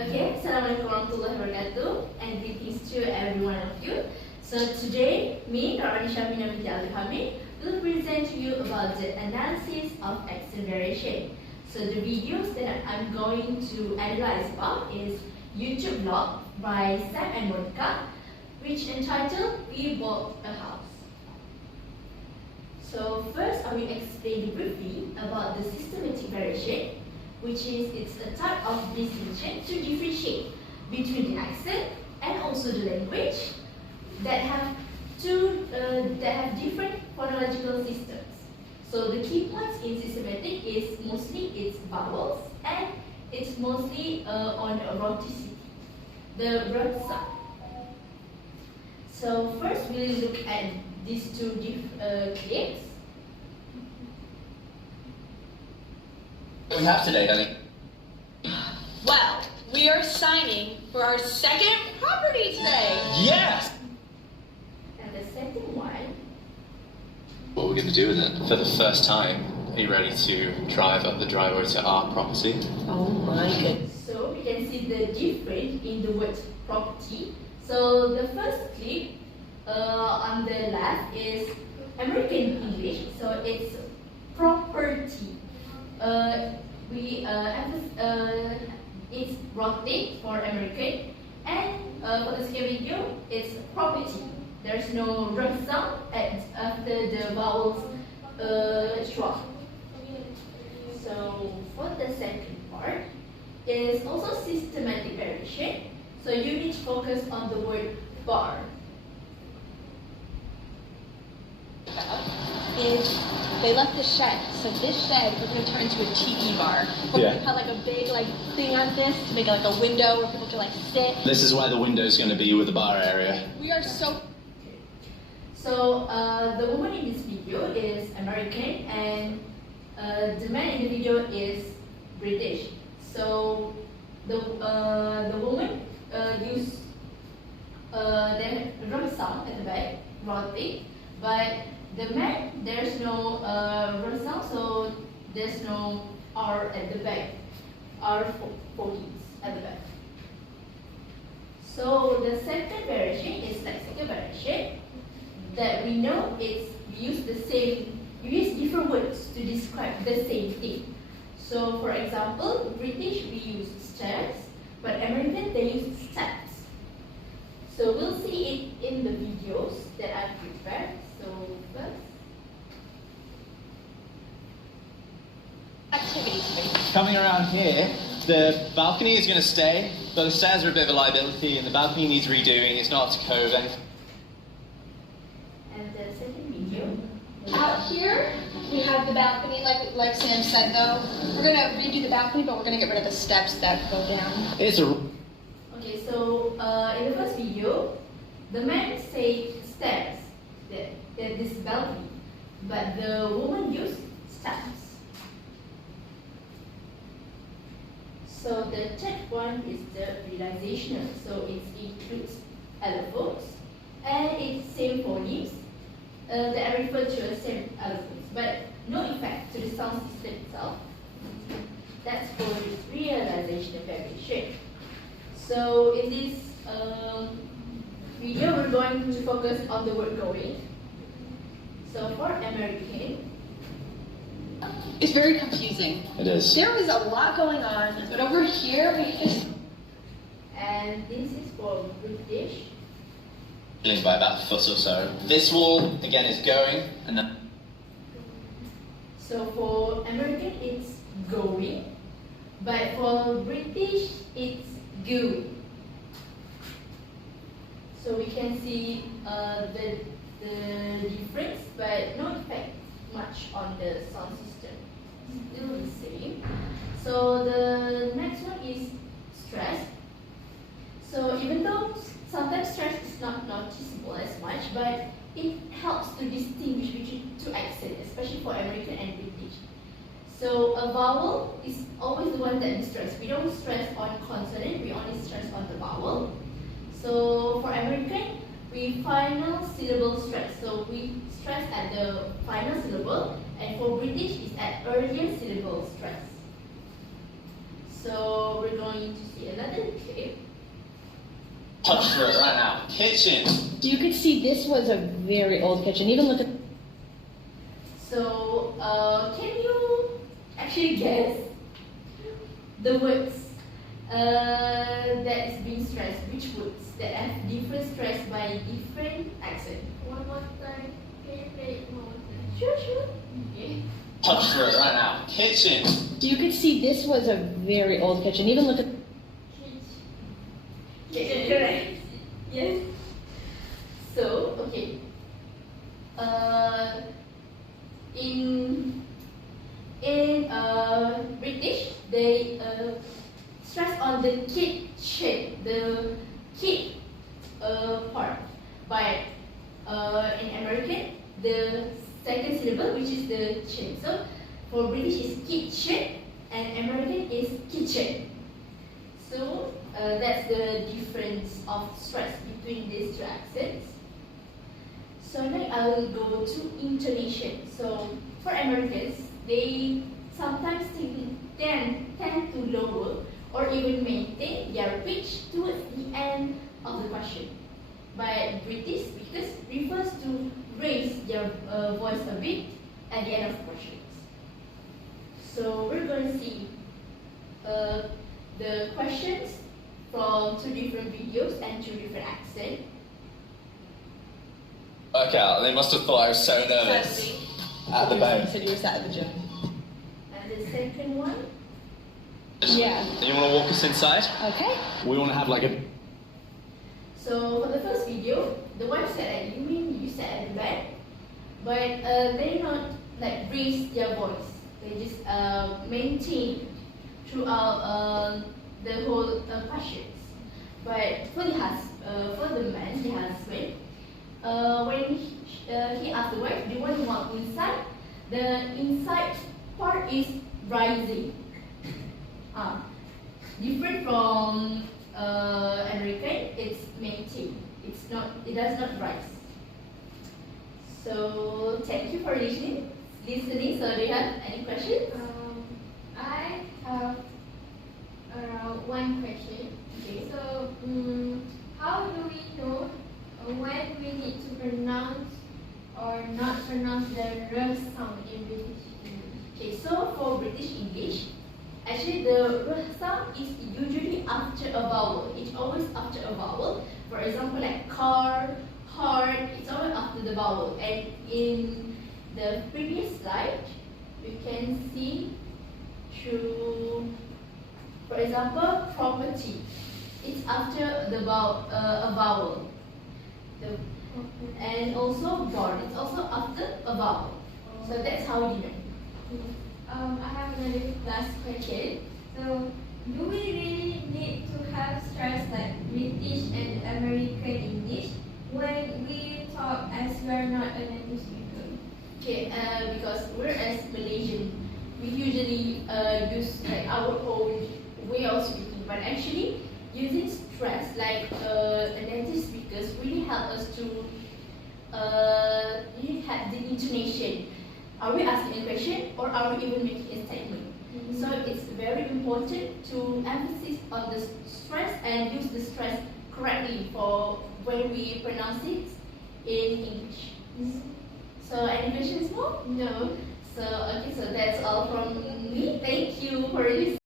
Okay, Assalamualaikum warahmatullahi wabarakatuh, and greetings to every one of you. So today, me, Syahmina, Binti Hamid, will present to you about the analysis of accent variation. So the videos that I'm going to analyze about is YouTube vlog by Sam and Monica, which entitled "We Bought a House." So first, I will explain briefly about the systematic variation, which is it's a type of distinction to differentiate between the accent and also the language that have different phonological systems. So the key points in systematic is mostly its vowels and it's mostly on rhoticity, the rhot sound. So first we'll look at these two clips. What do we have today, Ellie? Well, we are signing for our second property today. Yes! And the second one. What are we going to do with it? For the first time, are you ready to drive up the driveway to our property? Oh my goodness. So we can see the difference in the word property. So the first clip on the left is American English, so it's property. It's rhotic for American, and for the second video, it's property. There's no r sound after the vowels schwa. So for the second part, is also systematic variation. So you need to focus on the word bar. Is they left the shed. So this shed we're going to turn into a TE bar. We're going to put like a big thing on this to make it like a window where people can sit. This is where the window's going to be with the bar area. We are so. So the woman in this video is American and the man in the video is British. So the woman used the r sound at the back, rhotic, but the man, there's no r sound, so there's no R at the back, R14 at the back. So the second variation is lexical variation that we know it's we use different words to describe the same thing. So for example, British we use stairs, but American they use steps. So we'll see it in the videos that I've prepared. So first, Activity space. Coming around here, the balcony is going to stay, but the stairs are a bit of a liability and the balcony needs redoing. It's not up to code. and the second video. Out here, we have the balcony, like Sam said though. We're going to redo the balcony, but we're going to get rid of the steps that go down. It's a... Okay, so in the first video, the man said stairs, that this balcony, but the woman used steps. So the third one is the realizational. So it includes allophones and it's same phonemes that are referred to as same allophones, but no effect to the sound system itself. That's for the realizational variation. So in this video, we're going to focus on the word going. So for American, It's very confusing. It is. There was a lot going on, but over here we just. and this is for British. By about a foot or so. This wall, again, is going, and then... So for American, it's going, but for British, it's going. So we can see the difference, but no effect much on the sound system. Still the same. So the next one is stress. So even though sometimes stress is not noticeable as much, but it helps to distinguish between two accents, especially for American and British. So a vowel is always the one that we stress. We don't stress on consonant, we only stress on the vowel. So for American, we final syllable stress. So we stress at the final syllable, and for British, it's at earlier syllable stress. So we're going to see another Touch through it right now. Kitchen. You could see this was a very old kitchen. Even look at. So, can you actually guess the words that is being stressed? Which words that have different stress by different accent? One more time. Can you play it one more time? Sure. Okay. Touch through it right now. Kitchen. You could see this was a very old kitchen. Even look at. Okay, correct. Yes. So, okay. In British, they stress on the kitchen, the kid part. But in American, the second syllable, which is the chin. So for British is kitchen and American is kitchen. So that's the difference of stress between these two accents. So now I will go to intonation. So for Americans, they sometimes tend to lower or even maintain their pitch towards the end of the question. But British speakers prefers to raise their voice a bit at the end of questions. So we're going to see the questions from two different videos and two different accents. Okay, they must have thought I was so nervous. At the You bone. said you were sat at the gym. And the second one. Yeah. You want to walk us inside? Okay. We want to have like a. So for the first video, the wife said, "You mean you sat at the back?" But they not like raise their voice. They just maintain throughout the whole questions. But for the man, the husband, when he asked the wife, "Do you want to walk inside?" The inside part is rising. Different from American, it's maintained. It does not rise. So thank you for listening. So do you have any questions? I have one question. Okay. So, how do we know when we need to pronounce or not pronounce the R sound in British English? Okay, so for British English, actually the R sound is usually after a vowel. It's always after a vowel. For example, like car, heart, it's always after the vowel. And in the previous slide, you can see through, for example, property. It's after the a vowel. And also born, it's also after a vowel. So that's how you know. I have another last question. So, do we really need to have stress like British and American English when we talk as we are not a native speaker? Okay, because we're as Malaysian, we usually use like our own way of speaking, but actually using stress like a native speakers really help us to really have the intonation. Are we asking a question or are we even making a statement? So it's very important to emphasize on the stress and use the stress correctly for when we pronounce it in English. So any questions more? No. So okay, so that's all from me. Thank you for listening.